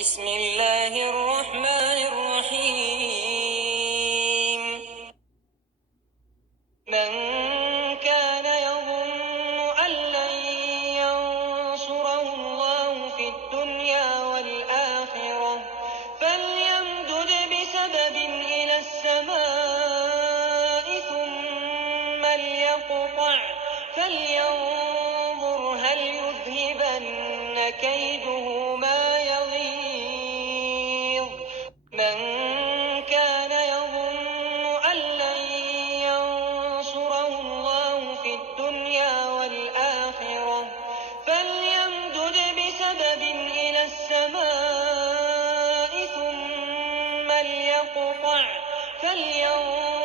بسم الله الرحمن الرحيم. من كان يظن أن لن ينصره الله في الدنيا والآخرة فليمدد بسبب إلى السماء ثم ليقطع فلينظر هل يذهبن كيده ما يغيظ. من كان يظن أن لن ينصره الله في الدنيا والآخرة فليمدد بسبب إلى السماء ثم ليقطع فلينظر